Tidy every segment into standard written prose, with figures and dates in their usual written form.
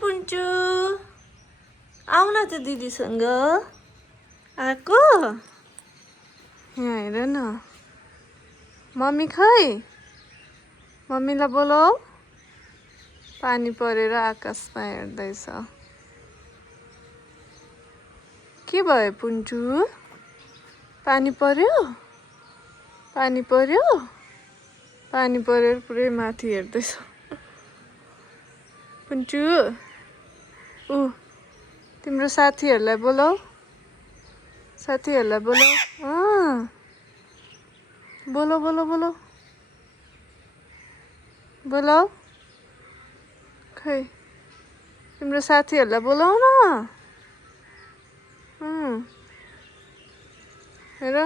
पुन्चु आऊ न त दिदीसँग आएको यहाँ हेर न मम्मी खै मम्मीलाई बोलाऊ पानी परेर आकाशमा हेर्दैछ के भयो पुन्चु पानी पर्यो पानी पर्यो पानी परेर पुरै माथि हेर्दैछ पुन्चु ऊ तिम्रो साथीहरूलाई बोलाऊ साथीहरूलाई बोलाऊ बोलो बोलो बोलो बोलाऊ खै तिम्रो साथीहरूलाई बोलाऊ न हेर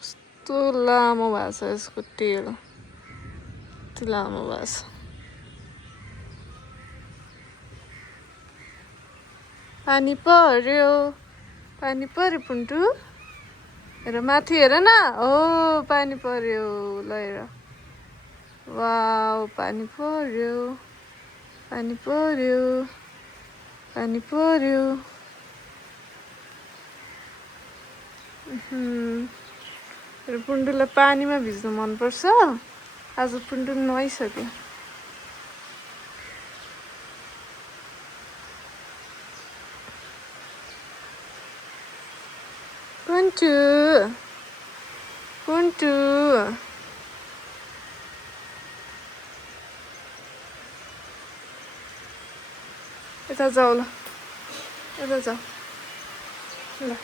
कस्तो लामो भएको छ यसको टेल कति लामो भएको छ पानी पर्यो पुन्टु हेर माथि हेर न ओ पानी पर्यो ल हेर वाउ पानी पर्यो पानी पर्यो पानी पर्यो पुन्टुलाई पानीमा भिज्नु मनपर्छ आज पुन्टु नुहाइसक्यो पुन्टु पुन्टु यता जाऊ ल यता जाऊ ल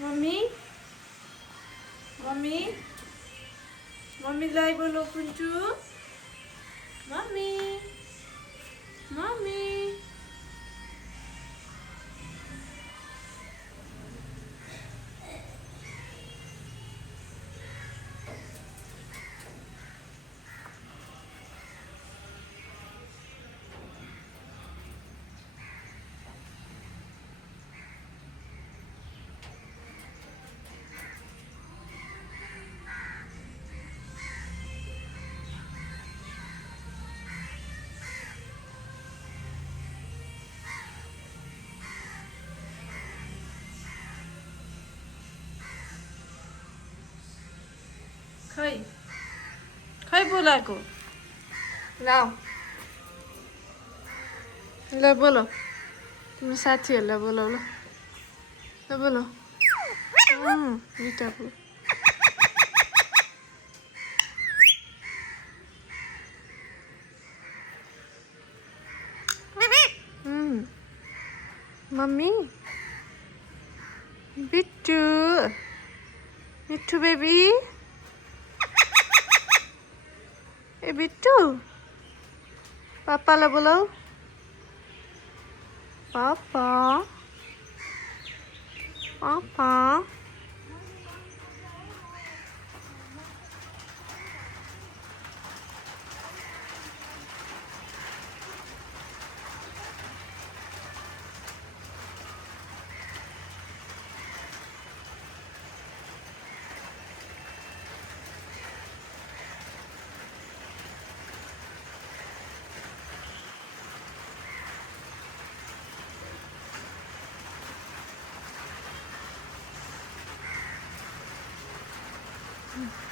मम्मी मम्मी मम्मीलाई बोलो पुन्चु मम्मी मम्मी खै खै बोलाएको ल ल बोलो तिम्रो साथीहरूलाई बोलाऊ ल ल बोलो मिठाको मम्मी बिट्टु मिठू बेबी ए बिट्टु पापालाई बोलाऊ पापा पापा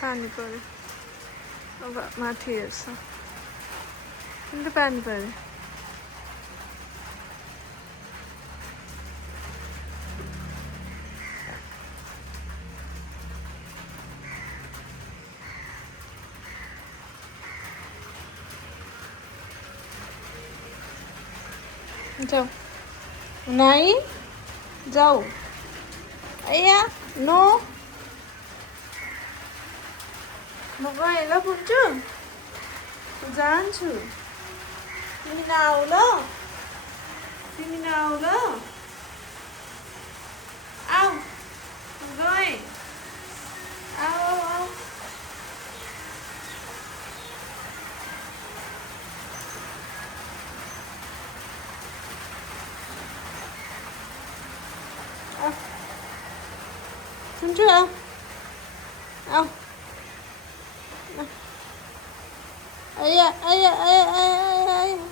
पानी पर्यो अब माथि हेर्छ अन्त पानी पर्यो जाऊ नहीं जाऊ अय्या नो म गएँ ल पुन्चु जान्छु तिमी नआऊ ल तिमी नआऊ ल आऊ गएँ आऊ आऊ आऊ सन्चु आऊ आऊ आया आया आया आया आया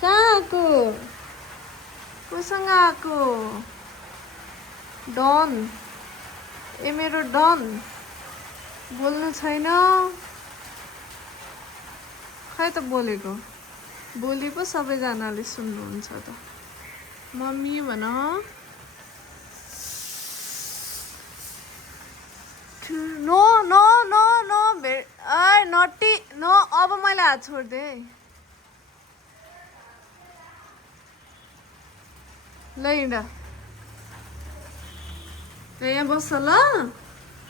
कहाँ आएको कोसँग आएको डन ए मेरो डन बोल्नु छैन खै त बोलेको बोली पो सबैजनाले सुन्नुहुन्छ त मम्मी भन नो नो नो नो नटी नो अब मैले हात छोड्दे ल हिँड यहाँ बस ल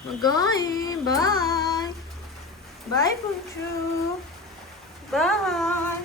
म गएँ बाई बाई पुग्छु बाई